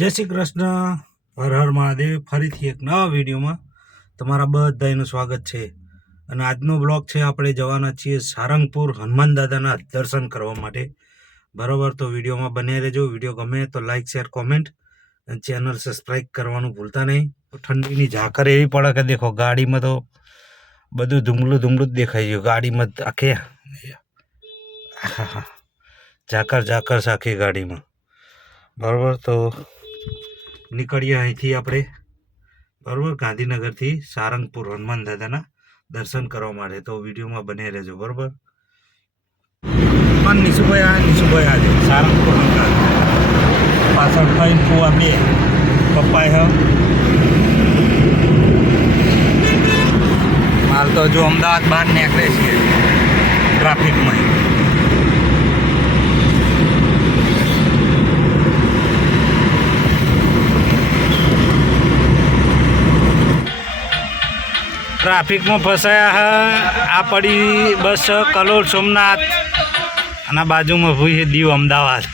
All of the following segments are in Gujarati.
જય શ્રી કૃષ્ણ, હર હર મહાદેવ. ફરીથી એક નવા વિડીયોમાં તમારા બધાનું સ્વાગત છે. અને આજનો બ્લોગ છે, આપણે જવાના છીએ સારંગપુર હનુમાન દાદાના દર્શન કરવા માટે. બરાબર, તો વિડીયોમાં બન્યા રહેજો. વિડીયો ગમે તો લાઇક, શેર, કોમેન્ટ અને ચેનલ સબસ્ક્રાઈબ કરવાનું ભૂલતા નહીં. ઠંડીની ઝાકર એવી પડે કે દેખો ગાડીમાં તો બધું ધૂમલું ધૂમલું જ દેખાઈ ગયું. ગાડીમાં આખે ઝાકર ઝાકર સાખી ગાડીમાં. બરાબર, તો નીકળીએ અહીંથી આપણે. બરાબર, ગાંધીનગરથી સારંગપુર હનુમાન દાદાના દર્શન કરવા માટે. તો વિડીયોમાં બને રહેજો. બરાબર, નિશુભાઈ આજે સારંગપુર પાછળ ફાઈન કુવા 2 પપ્પાએ માલ તો જો અમદાવાદ બહાર નીકળે છીએ ટ્રાફિકમાં. ટ્રાફિકમાં ફસાયા આ પડી બસ કલોલ સોમનાથ અને બાજુમાં હોય છે દીવ અમદાવાદ.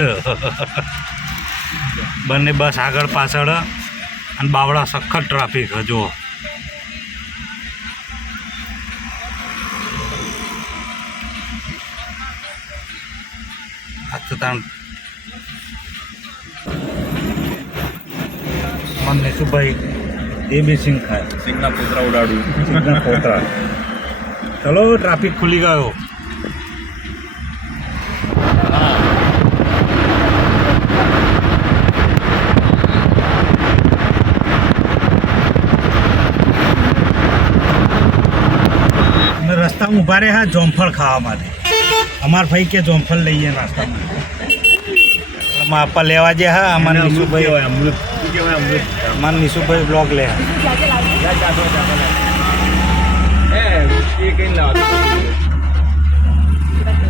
બંને બસ આગળ પાછળ અને બાવળા સખત ટ્રાફિક હજુ. મને સુભાઈ એ બી સિંગ ખાય, સિંગના પોતરા ઉડાડું, સિંગના પોતરા. ચલો, ટ્રાફિક ખુલી ગયો. રસ્તામાં ઉભા રહ્યા જોમફળ ખાવા માટે. અમારા ભાઈ કે જોમફળ લઈએ નાસ્તામાં. આપા લેવા જે હા અમારે નિશુભાઈ હોય અમૃત કહેવાય. અમૃત અમારે નિશુભાઈ બ્લોગ લે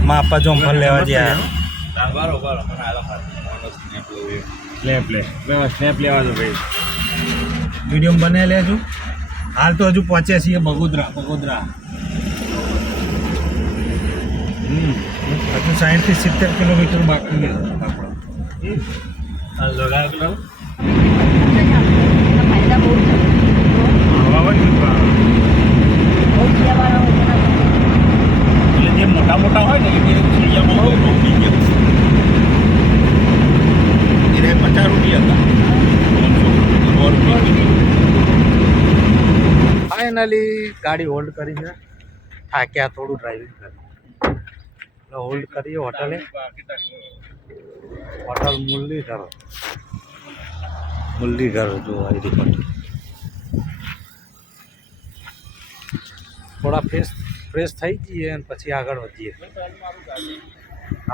માં આપા જોમફળ લેવા જ્યાં. સ્નેપ લેવા દો ભાઈ. વિડીયો બને લેજો. હાલ તો હજુ પહોંચ્યા છીએ બગોદરા. હજુ 60 થી 70 કિલોમીટર બાકી છે. જે મોટા મોટા હોય ને એ 50 રૂપિયા હતા. ફાઇનલી ગાડી હોલ્ડ કરી છે. થાક્યા થોડું ડ્રાઇવિંગ કરી હોલ્ડ કરીએ હોટલે. હોટલ મુરલીધર જો આવી રીતે થોડા ફ્રેશ થઈ જઈએ અને પછી આગળ વધીએ.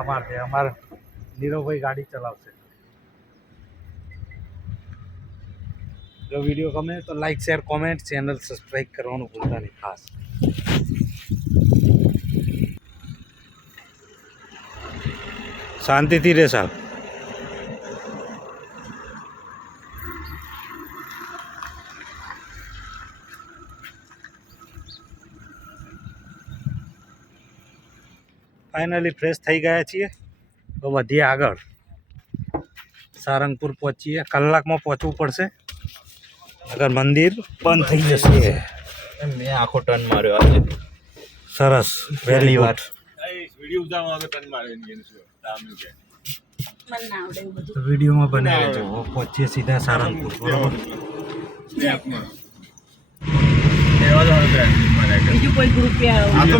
અમારે નીરવભાઈ ગાડી ચલાવશે. જો વિડીયો ગમે તો like, share, comment, channel subscribe કરવાનું ભૂલતા નહીં ખાસ. શાંતિથી રહે સાહેબ. ફાઇનલી ફ્રેશ થઈ ગયા છીએ. તો વધીએ આગળ. સારંગપુર પહોંચીએ. કલાકમાં પહોંચવું પડશે, અગર મંદિર બંધ થઈ જશે. મેં આખો ટર્ન માર્યો આજે. સરસ, પહેલી વાર વિડીયોમાં બને રહેજો. પહોંચીએ સીધા સારંગપુર. બરોબર,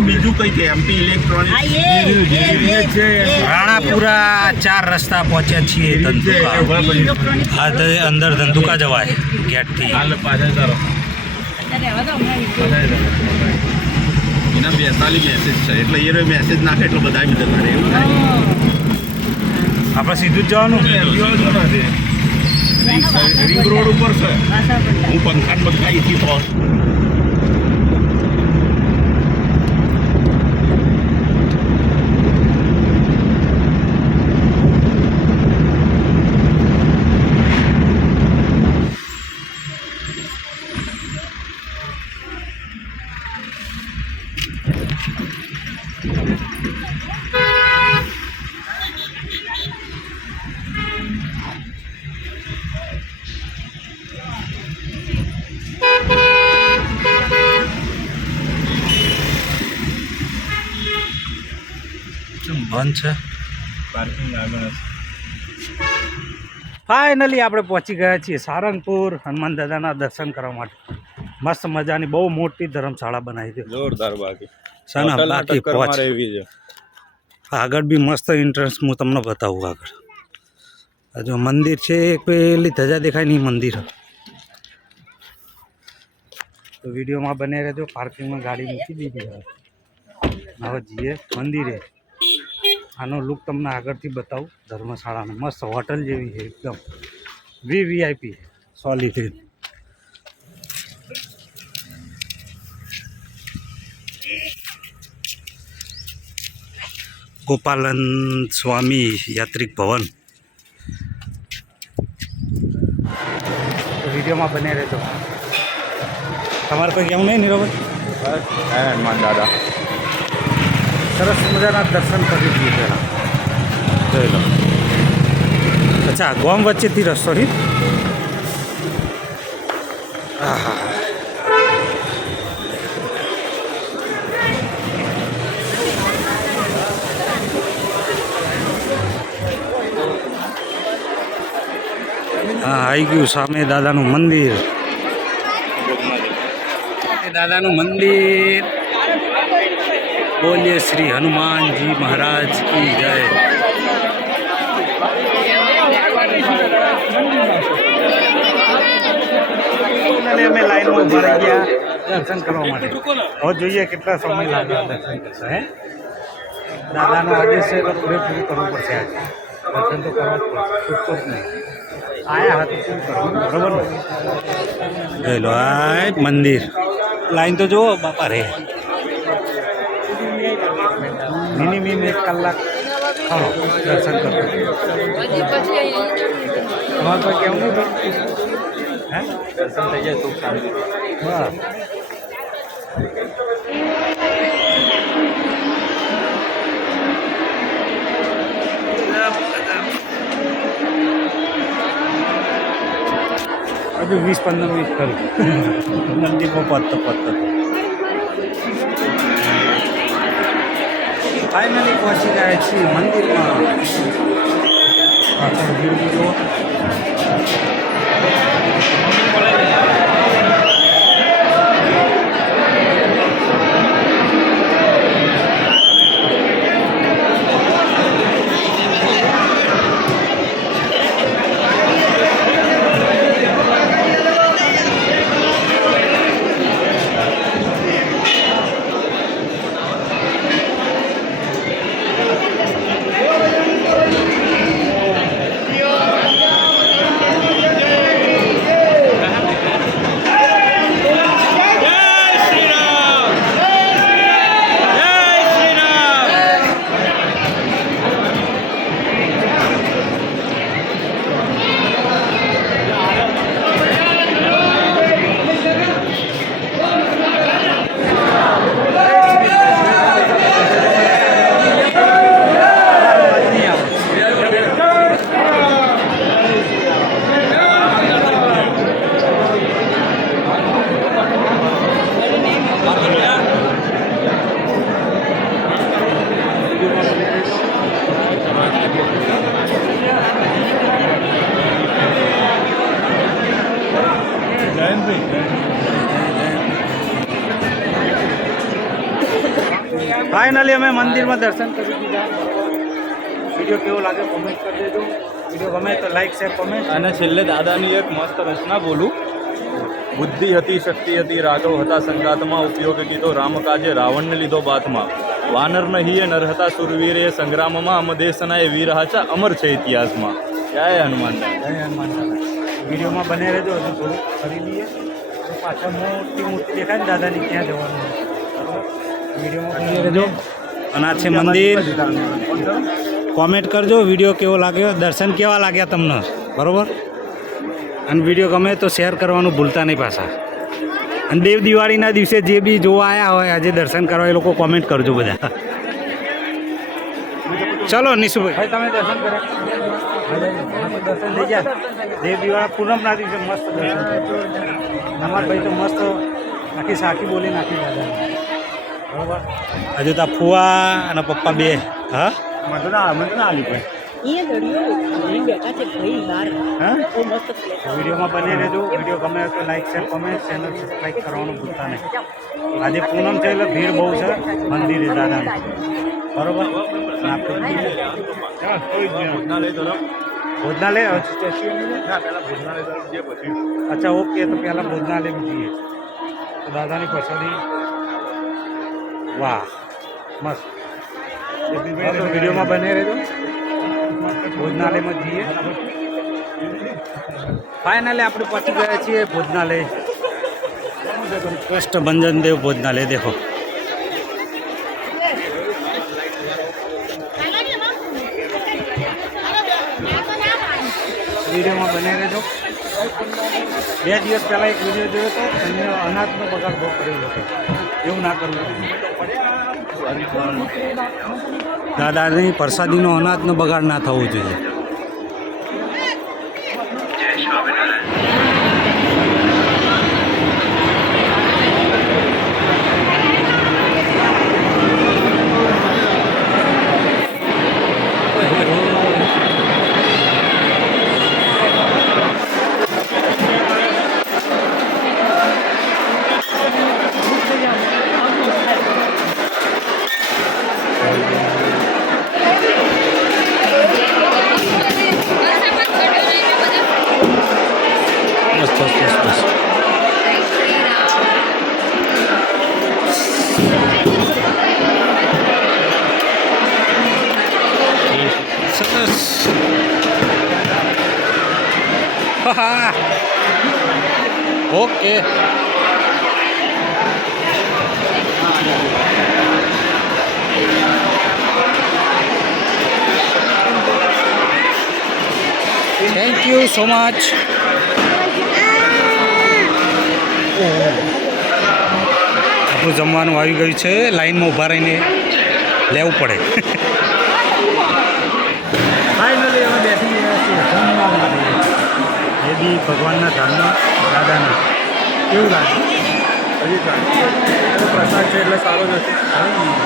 બીજું કઈ છે એમપી ઇલેક્ટ્રોનિક રાણાપુરા 4 રસ્તા પહોંચ્યા છીએ. અંદર ધંધુકા જવાય ગેટથી. એના 42 મેસેજ છે એટલે એ મેસેજ નાખે એટલે બધા મદદ કરે. એવું થાય. આપણે સીધું જ જવાનું. રિંગ રોડ ઉપર છે. હું પંખાન બદલાઈથી તો બંધ છે. પાર્કિંગ આગળ ફાઇનલી આપણે પહોંચી ગયા છીએ સારંગપુર હનુમાન દાદાના દર્શન કરવા માટે. મસ્ત મજાની બહુ મોટી ધર્મશાળા બનાવી છે, જોરદાર. બાકી બાકી પહોંચ આગળ બી મસ્ત એન્ટ્રન્સ હું તમને બતાવું. આગળ હજુ મંદિર છે, એક પેલી ધજા દેખાય નહીં મંદિર. તો વિડીયોમાં બને રહેજો. પાર્કિંગમાં ગાડી મૂકી દીધી હવે જઈએ મંદિરે. આનો લુક તમને આગળથી બતાવું. ધર્મશાળાનો મસ્ત હોટલ જેવી છે, એકદમ વીવીઆઈપી સોલિડ. ગોપાલન સ્વામી યાત્રિક ભવન. તો વિડીયોમાં બને રહેજો. તમારે કોઈ કેવું નહીં નીરવભાઈ? હનુમાન દાદા સરસ મજાના દર્શન કરી દઈએ પહેલાં. જોઈ લો. અચ્છા, ગોમ વચ્ચેથી રસ્તો નહીં. હા, આવી ગયું સામે દાદાનું મંદિર. દાદાનું મંદિર. બોલીએ શ્રી હનુમાનજી મહારાજ કી જય. અમે લાઈનમાં ઉભા રહી ગયા દર્શન કરવા માટે. હવે જોઈએ કેટલા સમય લાગે દર્શન કરશે. હે, દાદાનો આદેશ છે તો પૂરેપૂરું કરવું પડશે. આજે દર્શન તો કરવા જ પડશે, છૂટકો જ નહીં. આયા હતા શું કરવું, બરોબર ને? જોઈ લો આ મંદિર. લાઈન તો જુઓ બાપા રે. મિનિમમ 1 કલાક ખરો દર્શન કરતો. તમારે કોઈ કેવું નહીં ભાઈ? હે, દર્શન થઈ જાય સુખ શાંતિ. બસ. હજુ 20-15 મિનિટ કરું મંદિરમાં પતતો. ફાઇનલી પહોંચી ગયા છીએ મંદિરમાં. પાછળ વ્યૂ જુઓ. ફાઇનલી અમે મંદિરમાં દર્શન કરી દીધા. વિડીયો કેવો લાગે કોમેન્ટ કરી દેજો. વિડીયો ગમે તો લાઈક શેર કોમેન્ટ. અને છેલ્લે દાદાની એક મસ્ત રચના બોલું. બુદ્ધિ હતી, શક્તિ હતી, રાઘવ હતા સંગાતમાં, ઉપયોગ કીધો રામ કાજે, રાવણને લીધો બાથમાં. વાનર નહીં નર હતા સુરવીર, એ સંગ્રામમાં અમદેશના એ વીર હાચા અમર છે ઇતિહાસમાં. જય હનુમાન દાદા. જય હનુમાન દાદા. વિડીયોમાં બને રહેજો. હજુ થોડું કરી લઈએ તો પાછળ મોટી મૂર્તિ દેખાય ને દાદાની, ત્યાં જવાનું. વિડીયોમાં બને રહેજો. અને આ છે મંદિર. કોમેન્ટ કરજો વિડીયો કેવો લાગ્યો, દર્શન કેવા લાગ્યા તમને, બરાબર? અને વિડીયો ગમે તો શેર કરવાનું ભૂલતા નહીં પાછા. અને દેવ દિવાળીના દિવસે જે બી જોવા આવ્યા હોય આજે દર્શન કરવા, એ લોકો કોમેન્ટ કરજો બધા. ચલો નિશુભાઈ, તમે દર્શન કર્યા? દર્શન થઈ ગયા. દેવ દિવાળી પૂનમના દિવસે મસ્ત દર્શન. અમારા ભાઈ તો મસ્ત આખી સાખી બોલી નાખી દાદા, બરાબર? હજુ તો ફુવા અને પપ્પા બે. હા, મને આલી ભાઈ ये दड़ियो ये बेटा છે ભાઈ બાર હા બહુ મસ્ત પ્લેસ વિડીયોમાં બને રહેજો. વિડીયો ગમે તો like share comment channel subscribe કરવાનું ભૂલતા નહીં. આજે પૂનમ છે એટલે ભીડ બહુ છે મંદિરે દાદાની બરોબર. આપણે ભોજનાલય તરફ ભોજનાલય ના પહેલાં ભોજનાલય તરફ જે પછી અચ્છા ઓકે તો પહેલાં ભોજનાલય જઈએ તો દાદાની પ્રસાદી વાહ મસ્ત. તો વિડીયોમાં બને રહેજો. ભોજનાલયમાં જઈએ. ફાઇનલી આપણે પહોંચી ગયા છીએ ભોજનાલય. કષ્ટભંજન દેવ ભોજનાલય દેખો. વિડીયોમાં બને રહેજો. 2 દિવસ પહેલાં એક વિડીયો જોયો હતો અને અનાજનો બગાડ બહુ કરેલો હતો. એવું ના કરવું. દાદાની પ્રસાદીનો અનાજનો બગાડ ના થવો જોઈએ. બસ બસ બસ બસ. સરસ. Okay thank you so much. આપણું જમવાનું આવી ગયું છે. લાઈનમાં ઊભા રહીને લેવું પડે. ફાઇનલી અમે બેસી ગયા છીએ જમવા માટે. એ બી ભગવાનના ધામમાં દાદાના. કેવું લાગે? હજી પ્રસાદ છે એટલે સારો જ હશે.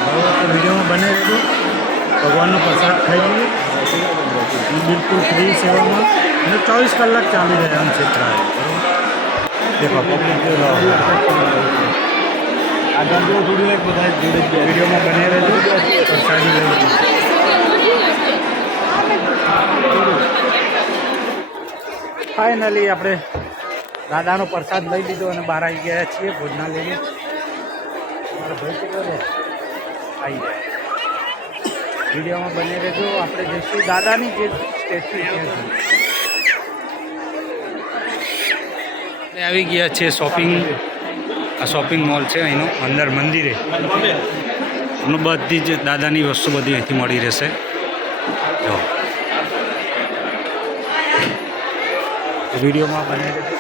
બરાબર. તો વિડીયોમાં બને રહેજો. ભગવાનનો પ્રસાદ ખાઈ લઈએ. બિલકુલ ફ્રી સેવામાં અને 24 કલાક ચાલી રહે આમ ક્ષેત્ર. દેખો પબ્લિક આ ધંધો જોડી એક બધા જોડે જ વિડીયોમાં બને રહેજો. પ્રસાદી લેવું. ફાઇનલી આપણે દાદાનો પ્રસાદ લઈ લીધો અને બહાર આવી ગયા છીએ ભોજનાલયમાં. મારા ભાઈ કેટલો રહે આવી જાય. વિડીયોમાં બને રહેજો. આપણે જઈશું દાદાની જે સ્ટેચ્યુ છે આવી ગયા છે શોપિંગ. આ શોપિંગ મોલ છે અહીંનો અંદર મંદિરે. એનું બધી જ દાદાની વસ્તુ બધી અહીંથી મળી રહેશે. જો વિડીયોમાં બને રહેજો.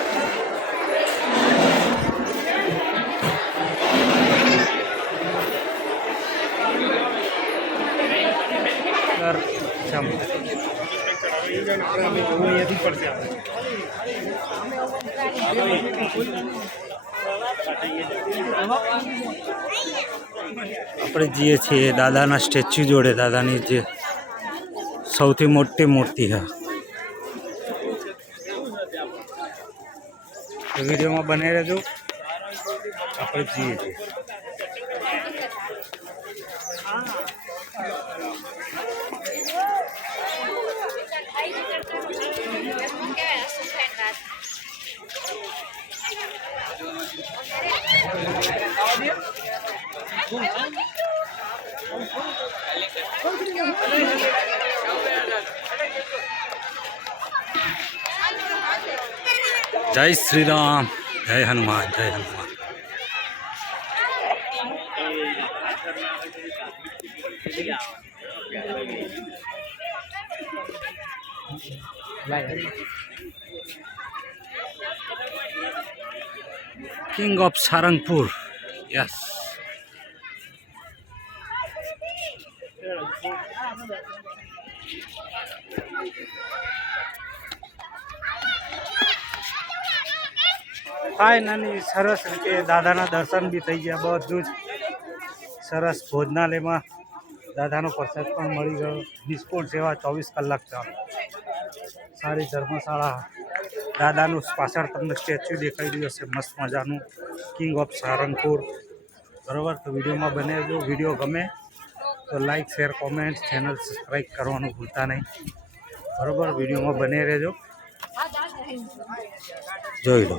આપણે જઈએ છીએ દાદાના સ્ટેચ્યુ જોડે. દાદાની જે સૌથી મોટી મૂર્તિ છે. વિડીયોમાં બને રહેજો. આપણે જઈએ છીએ. જય શ્રી રામ. જય હનુમાન. જય Hanuman. King of Sarangpur. Yes. Finally સરસ રીતે દાદાના દર્શન બી થઈ ગયા. બધું જ સરસ ભોજનાલયમાં દાદાનો પ્રસાદ પણ મળી ગયો. ડિસ્કાઉન્ટ સેવા 24 કલાક ચાલે. સારી ધર્મશાળા. દાદાનું પાછળ તમને સ્ટેચ્યુ દેખાઈ રહ્યું હશે મસ્ત મજાનું, કિંગ ઓફ સારંગપુર. બરાબર, તો વિડીયોમાં બને રહેજો. વિડીયો ગમે તો like, share, comment, channel subscribe કરવાનું ભૂલતા નહીં. બરાબર, વિડીયોમાં બને રહેજો. જોઈ લો.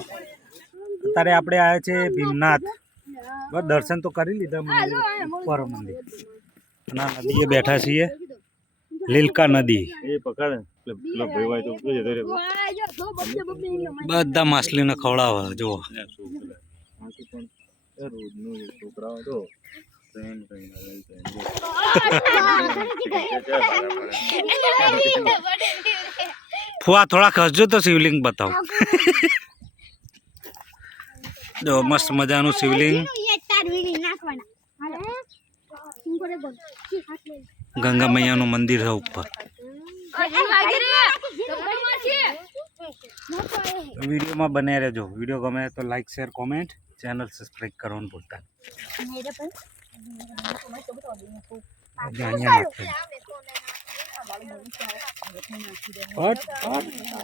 અત્યારે આપણે આવ્યા છે ભીમનાથ. બસ દર્શન તો કરી લીધા મંદિર, ઉપર મંદિર. ના નદીએ બેઠા છીએ, લીલકા નદી. બધા માછલીને ખવડાવે જુઓ. ફુવા થોડા ખસજો તો શિવલિંગ બતાવો. જો મસ્ત મજાનું શિવલિંગ. ગંગા મૈયાનું મંદિર છે ઉપર. વિડીયોમાં બને રહેજો. વિડીયો ગમે તો like, share, comment, channel subscribe કરવાનું ભૂલતા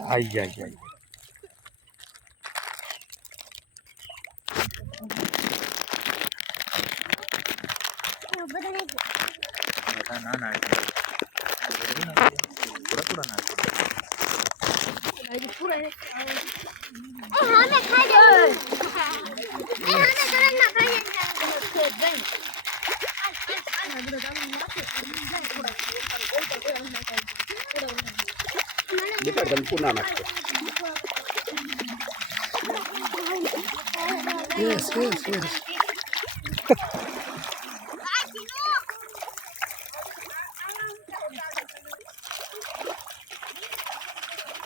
આઈ જાય. Yes.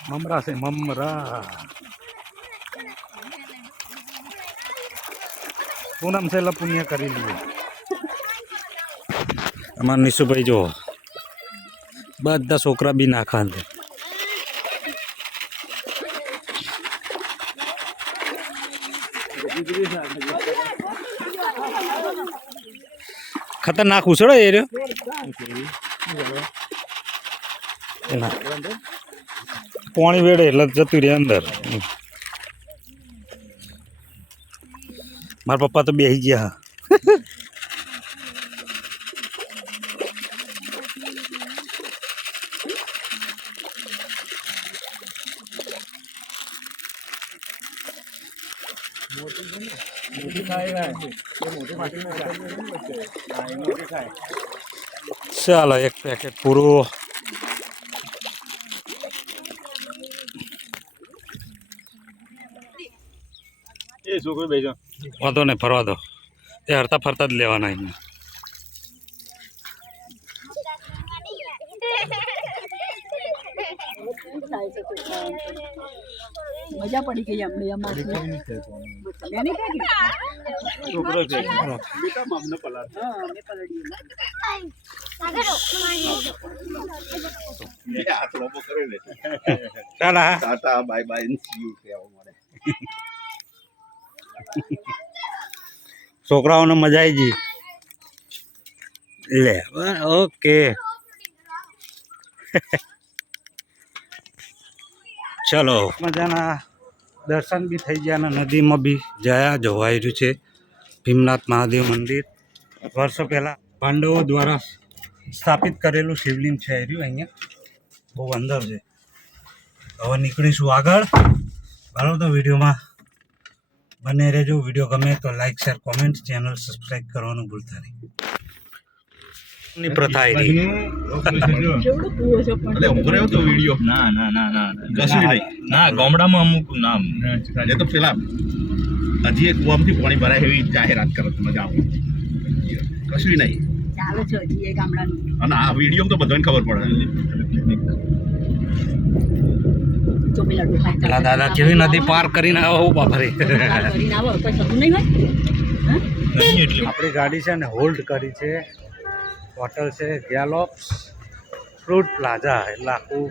મમરા છે મમરા. પૂનમ છે પુણ્ય કરી લઈએ. અમારા નિશુભાઈ જો બધા છોકરા બી નાખા છે. ખતરનાક ઉછળો એ રહ્યો. પાણી વેડે એટલે જતું રહે અંદર. મારા પપ્પા તો બેસી ગયા. ચાલો એક પેકેટ પૂરું. વાંધો નહીં, ફરવા દો. એ હરતા ફરતા જ લેવાના એમને. મજા પડી ગઈ અમને. છોકરાઓને મજા આવી ગઈ. લે ઓકે. ચલો મજાના દર્શન બી થઈ ગયા અને નદીમાં બી જોવાઈ રહ્યું છે. ભીમનાથ મહાદેવ મંદિર વર્ષો પહેલાં પાંડવો દ્વારા સ્થાપિત કરેલું શિવલિંગ છે. એ રહ્યું અહીંયા બહુ અંદર છે. હવે નીકળીશું આગળ. બરાબર, તો વિડીયોમાં બને રહેજો. વિડીયો ગમે તો like, share, comment, channel subscribe કરવાનું ભૂલતા નહીં. ની પ્રથા એ રહી. ના ગામડામાં અમુક નામ એ તો પેલા હજી એક કુવામાંથી પાણી ભરાય એવી જાહેરાત કરે તો મજા આવે. કશું નહીં ચાલે છે હજી એ ગામડાનું. અને આ વિડીયો તો બધાને ખબર પડે. પેલા દાદા કેવી નદી પાર કરીને આવો બાપરે. આપણી ગાડી છે ને હોલ્ડ કરી છે. હોટલ છે ગેલોપ્સ ફ્રૂટ પ્લાઝા. એટલે આખું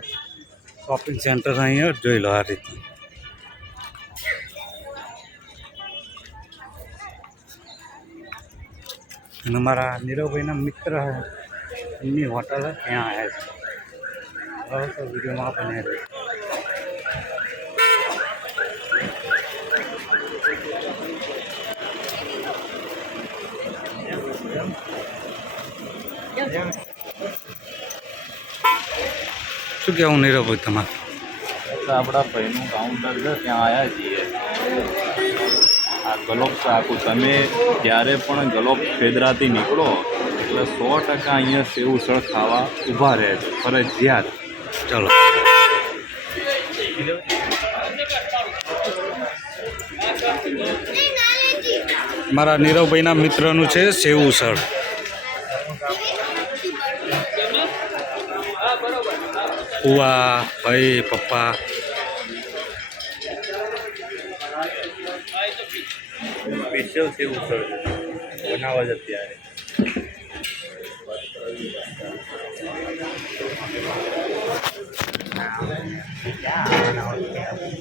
શોપિંગ સેન્ટર અહીંયા જોઈ લો આ રીતે. અને મારા નીરવભાઈના મિત્ર એમની હોટલ ત્યાં આવ્યા છે. હવે તો વિડીયોમાં બને રહે. શું કહેવું નીરવભાઈ તમારે? આપણા ભાઈનું કાઉન્ટર છે ત્યાં આવ્યા છીએ. આ ગલોપ આખું તમે જ્યારે પણ ગલોપ ફેદરાથી નીકળો એટલે 100% અહીંયા સેવ ઉસળ ખાવા ઊભા રહે છે ફરજિયાત. ચલો. મારા નીરવભાઈના મિત્રનું છે સેવ ઉસળ. ઉવા ભાઈ પપ્પા સ્પેશિયલ સેવ ઉસળ બનાવવા જ અત્યારે.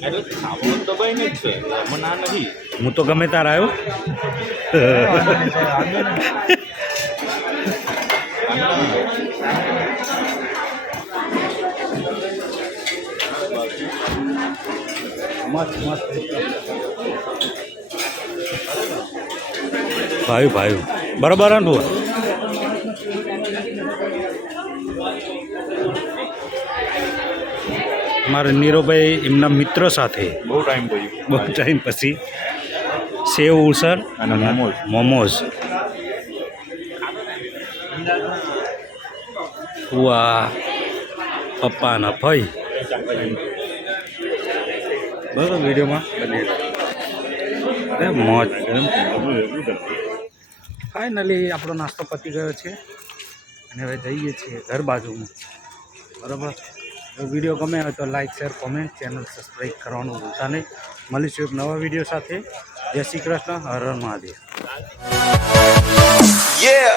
એટલે ખાવાનું તો ભાઈ જ છે એમાં ના નહીં. હું તો ગમે તાર આવ્યો. ભાઈ ભાઈ બરાબર ને ભુવા? મારે નીરવભાઈ એમના મિત્ર સાથે બહુ ટાઈમ પછી બહુ ટાઈમ પછી સેવ ઉસળ અને મોમોઝ. મોમોઝ. ઉવા પપ્પાના ભાઈ બરાબર વિડીયોમાં બની અરે મોજ. ફાઇનલી આપણો નાસ્તો પતી ગયો છે અને હવે જઈએ છીએ ઘર બાજુમાં. બરાબર. વિડીયો ગમે હોય તો like share comment channel subscribe કરવાનું ભૂલતા નહીં. મળીશું એક નવા વિડીયો સાથે. જય શ્રી કૃષ્ણ. હર હર મહાદેવ. Yeah.